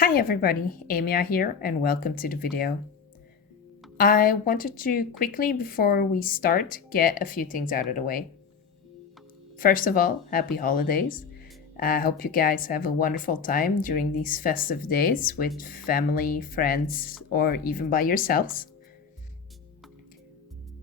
Hi everybody, Ymia here and welcome to the video. I wanted to quickly, before we start, get a few things out of the way. First of all, happy holidays. I hope you guys have a wonderful time during these festive days with family, friends, or even by yourselves.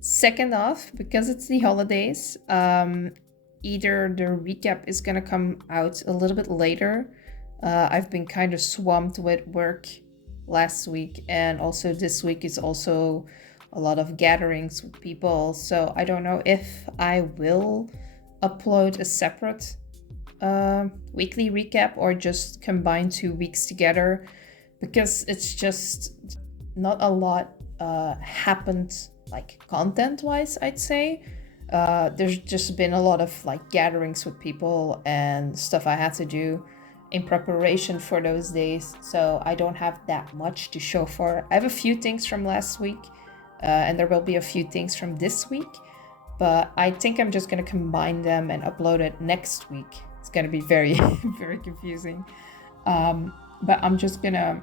Second off, because it's the holidays, either the recap is gonna come out a little bit later. I've been kind of swamped with work last week, and also this week is also a lot of gatherings with people, so I don't know if I will upload a separate weekly recap or just combine 2 weeks together, because it's just not a lot happened, like content wise, I'd say. There's just been a lot of like gatherings with people and stuff I had to do in preparation for those days, so I don't have that much to show for. I have a few things from last week, and there will be a few things from this week, but I think I'm just gonna combine them and upload it next week. It's gonna be very, very confusing, but I'm just gonna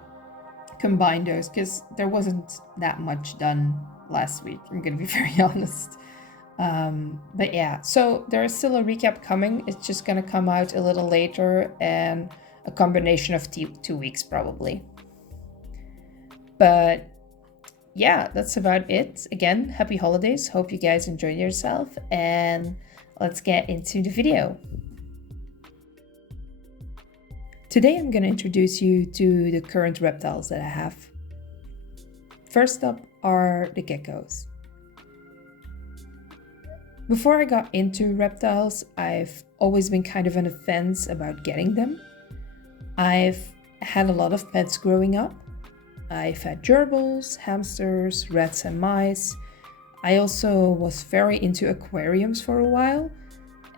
combine those because there wasn't that much done last week. I'm gonna be very honest. But yeah, so there is still a recap coming. It's just gonna come out a little later and a combination of 2 weeks probably. But yeah, that's about it. Again, happy holidays. Hope you guys enjoy yourself, and let's get into the video. Today I'm gonna introduce you to the current reptiles that I have. First up are the geckos. Before I got into reptiles, I've always been kind of on the fence about getting them. I've had a lot of pets growing up. I've had gerbils, hamsters, rats and mice. I also was very into aquariums for a while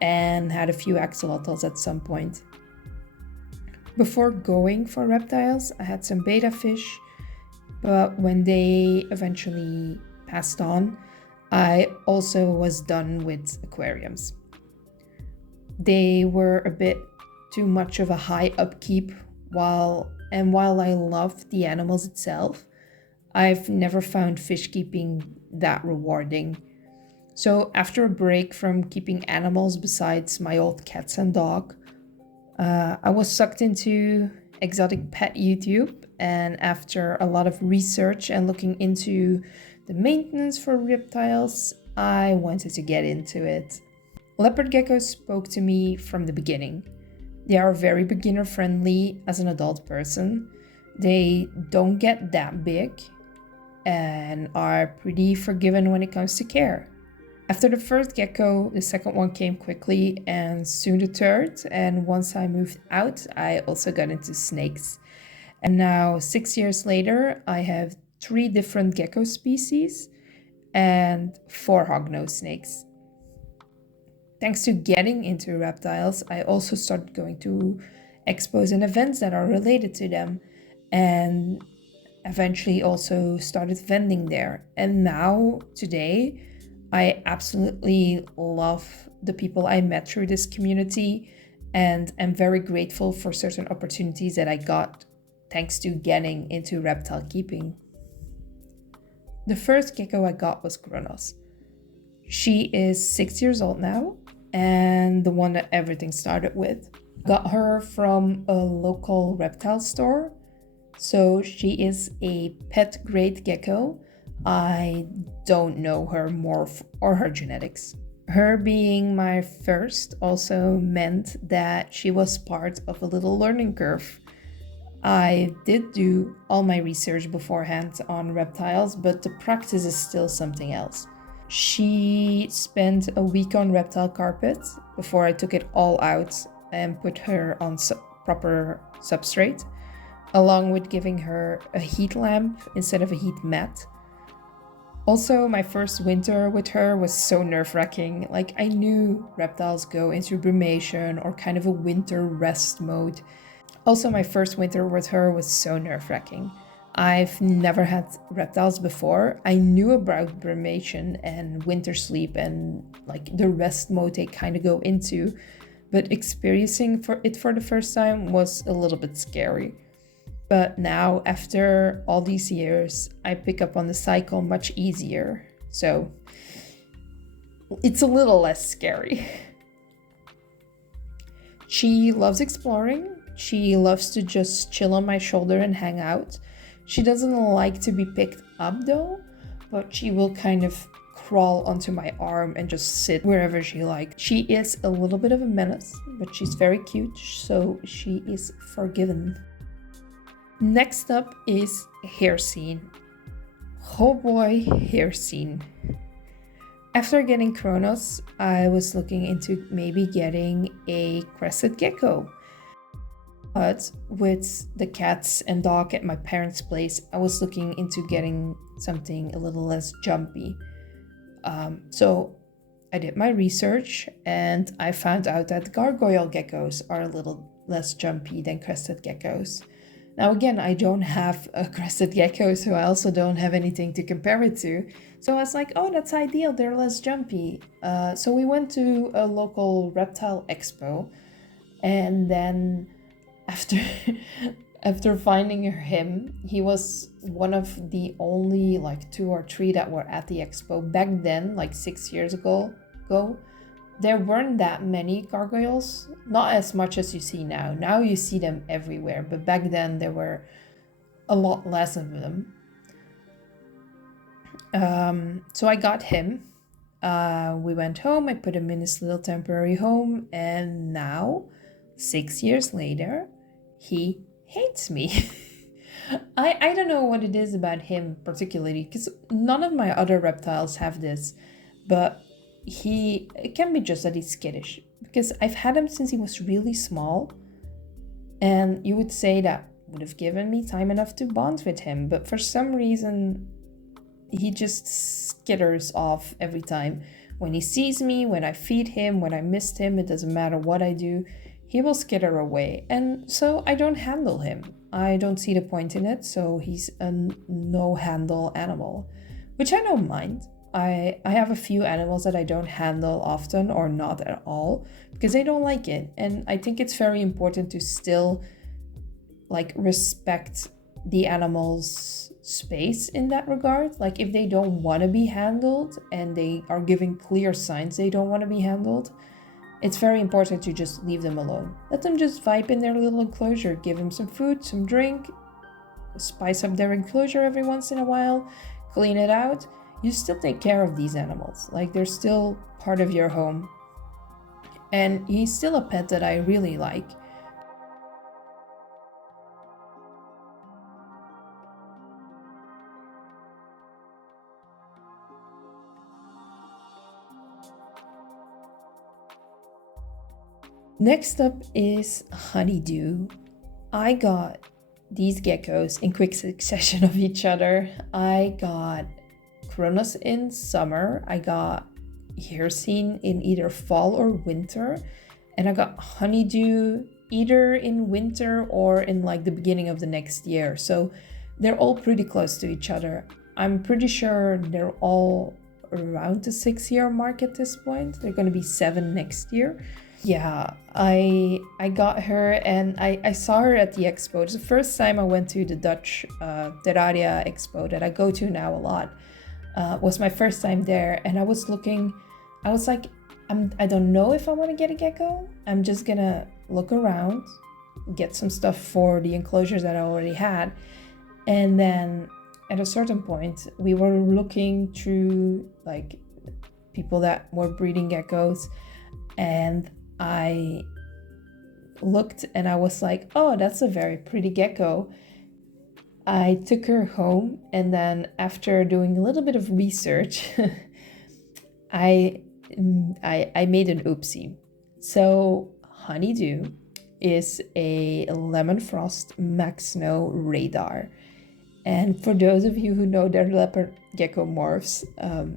and had a few axolotls at some point. Before going for reptiles, I had some betta fish, but when they eventually passed on, I also was done with aquariums. They were a bit too much of a high upkeep, while I loved the animals itself, I've never found fish keeping that rewarding. So after a break from keeping animals besides my old cats and dog, I was sucked into exotic pet YouTube, and after a lot of research and looking into the maintenance for reptiles, I wanted to get into it. Leopard geckos spoke to me from the beginning. They are very beginner friendly as an adult person. They don't get that big and are pretty forgiving when it comes to care. After the first gecko, the second one came quickly, and soon the third, and once I moved out, I also got into snakes. And now 6 years later, I have 3 different gecko species and 4 hognose snakes. Thanks to getting into reptiles, I also started going to expos and events that are related to them, and eventually also started vending there. And now, today, I absolutely love the people I met through this community, and am very grateful for certain opportunities that I got thanks to getting into reptile keeping. The first gecko I got was Kronos. She is 6 years old now, and the one that everything started with. Got her from a local reptile store, so she is a pet grade gecko. I don't know her morph or her genetics. Her being my first also meant that she was part of a little learning curve. I did do all my research beforehand on reptiles, but the practice is still something else. She spent a week on reptile carpet before I took it all out and put her on proper substrate, along with giving her a heat lamp instead of a heat mat. Also, my first winter with her was so nerve-wracking. Like, I knew reptiles go into brumation or kind of a winter rest mode. Also, my first winter with her was so nerve-wracking. I've never had reptiles before. I knew about brumation and winter sleep and like the rest mode they kind of go into, but experiencing it for the first time was a little bit scary. But now, after all these years, I pick up on the cycle much easier. So it's a little less scary. She loves exploring. She loves to just chill on my shoulder and hang out. She doesn't like to be picked up though, but she will kind of crawl onto my arm and just sit wherever she likes. She is a little bit of a menace, but she's very cute, so she is forgiven. Next up is hair scene. Oh boy, hair scene. After getting Kronos, I was looking into maybe getting a crested gecko. But with the cats and dog at my parents' place, I was looking into getting something a little less jumpy. So I did my research and I found out that gargoyle geckos are a little less jumpy than crested geckos. Now again, I don't have a crested gecko, so I also don't have anything to compare it to. So I was like, oh, that's ideal, they're less jumpy. So we went to a local reptile expo, and then after finding him, he was one of the only like 2 or 3 that were at the expo. Back then, like 6 years ago, there weren't that many gargoyles, not as much as you see now. Now you see them everywhere, but back then there were a lot less of them. So I got him. We went home, I put him in his little temporary home, and now, 6 years later, he hates me. I don't know what it is about him particularly, because none of my other reptiles have this, but it can be just that he's skittish, because I've had him since he was really small, and you would say that would have given me time enough to bond with him, but for some reason he just skitters off every time. When he sees me, when I feed him, when I missed him, it doesn't matter what I do, he will skitter away, and so I don't handle him. I don't see the point in it, so he's a no-handle animal, which I don't mind. I have a few animals that I don't handle often or not at all because I don't like it, and I think it's very important to still like respect the animal's space in that regard. Like if they don't want to be handled and they are giving clear signs they don't want to be handled, it's very important to just leave them alone. Let them just vibe in their little enclosure, give them some food, some drink, spice up their enclosure every once in a while, clean it out. You still take care of these animals, like they're still part of your home. And he's still a pet that I really like. Next up is Honeydew. I got these geckos in quick succession of each other. I got Kronos in summer, I got Hircine in either fall or winter, and I got Honeydew either in winter or in like the beginning of the next year. So they're all pretty close to each other. I'm pretty sure they're all around the 6-year mark at this point. They're going to be 7 next year. Yeah, I got her and I saw her at the expo. It's the first time I went to the Dutch Terraria expo that I go to now a lot. Was my first time there, and I was looking, I was like, I don't know if I want to get a gecko. I'm just gonna look around, get some stuff for the enclosures that I already had, and then at a certain point we were looking through like people that were breeding geckos, and I looked and I was like, oh, that's a very pretty gecko. I took her home, and then after doing a little bit of research, I made an oopsie. So Honeydew is a lemon frost max snow radar. And for those of you who know their leopard gecko morphs,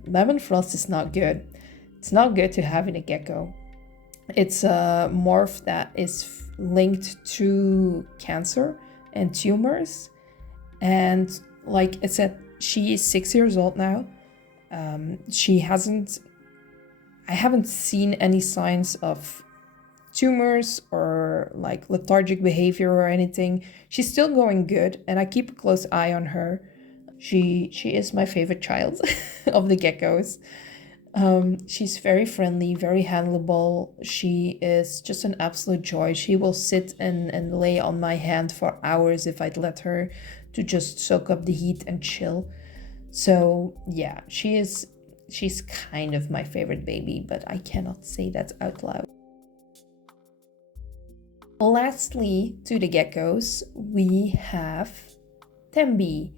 lemon frost is not good. It's not good to have in a gecko. It's a morph that is linked to cancer and tumors. And like I said, she is 6 years old now. I haven't seen any signs of tumors or like lethargic behavior or anything. She's still going good, and I keep a close eye on her. She is my favorite child of the geckos. She's very friendly, very handleable. She is just an absolute joy. She will sit and lay on my hand for hours if I'd let her, to just soak up the heat and chill. So yeah, she's kind of my favorite baby, but I cannot say that out loud. Lastly, to the geckos, we have Tembi,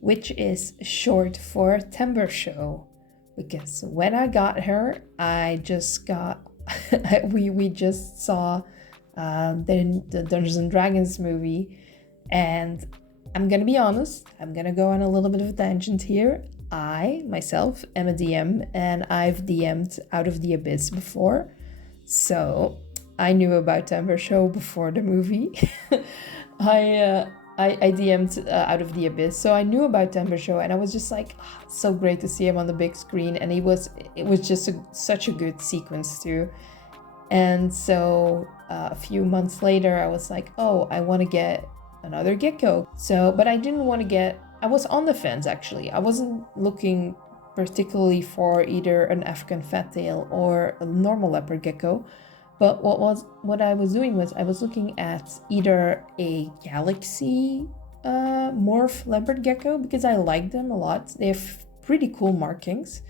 which is short for Timber Show. Because when I got her, I just got we just saw the Dungeons and Dragons movie, and I'm gonna be honest, I'm gonna go on a little bit of a tangent here. I myself am a DM, and I've DM'd Out of the Abyss before, so I knew about Timber Show before the movie. I DM'd Out of the Abyss, so I knew about Timber Show, and I was just like, oh, so great to see him on the big screen, and it was just such a good sequence too. And so a few months later, I was like, oh, I want to get another gecko. So, but I didn't want to get. I was on the fence actually. I wasn't looking particularly for either an African fat tail or a normal leopard gecko. But what I was doing was I was looking at either a galaxy morph leopard gecko, because I like them a lot. They have pretty cool markings.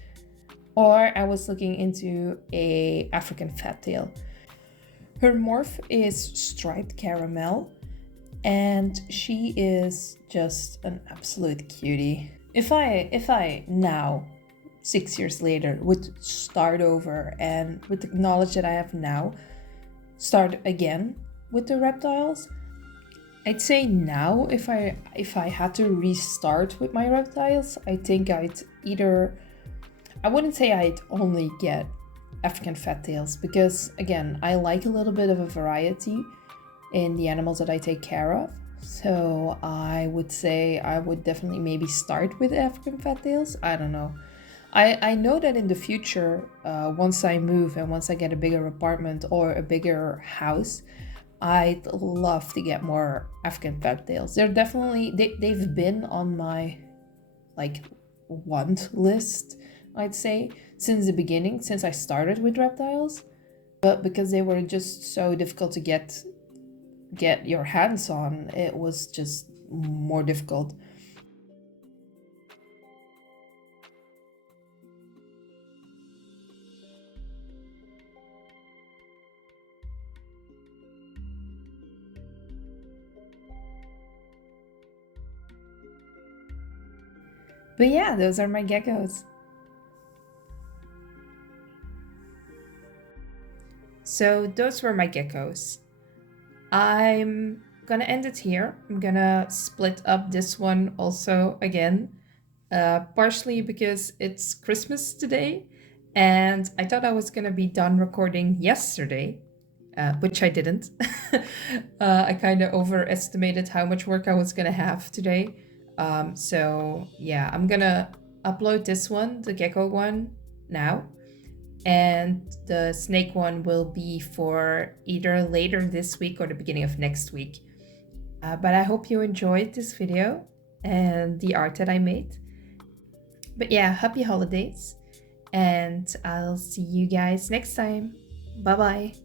Or I was looking into a African fat tail. Her morph is striped caramel, and she is just an absolute cutie. If I now, 6 years later, would start over, and with the knowledge that I have now, start again with the reptiles, I'd say now, if I had to restart with my reptiles, I think I wouldn't say I'd only get African fat tails, because again, I like a little bit of a variety in the animals that I take care of. So I would say I would definitely maybe start with African fat tails. I don't know. I know that in the future, once I move and once I get a bigger apartment or a bigger house, I'd love to get more African fat tails. They're definitely, they've been on my like want list, I'd say, since the beginning, since I started with reptiles. But because they were just so difficult to get your hands on, it was just more difficult. But yeah, those are my geckos. So those were my geckos. I'm gonna end it here. I'm gonna split up this one also again, partially because it's Christmas today, and I thought I was gonna be done recording yesterday, which I didn't. I kind of overestimated how much work I was gonna have today. So yeah, I'm gonna upload this one, the gecko one, now. And the snake one will be for either later this week or the beginning of next week. But I hope you enjoyed this video and the art that I made. But yeah, happy holidays, and I'll see you guys next time. Bye bye.